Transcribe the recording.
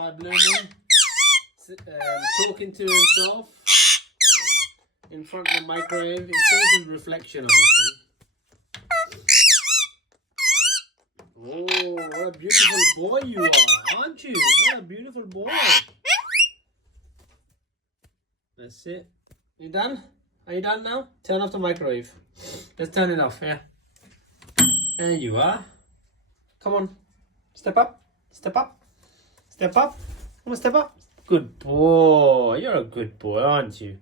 my Blumin talking to himself in front of the microwave. It's all his reflection, obviously. Oh, what a beautiful boy you are, aren't you? What a beautiful boy. That's it. You done? Are you done now? Turn off the microwave. Let's turn it off, yeah. There you are. Come on. Step up. Step up. Step up. Come on, step up. Good boy. You're a good boy, aren't you?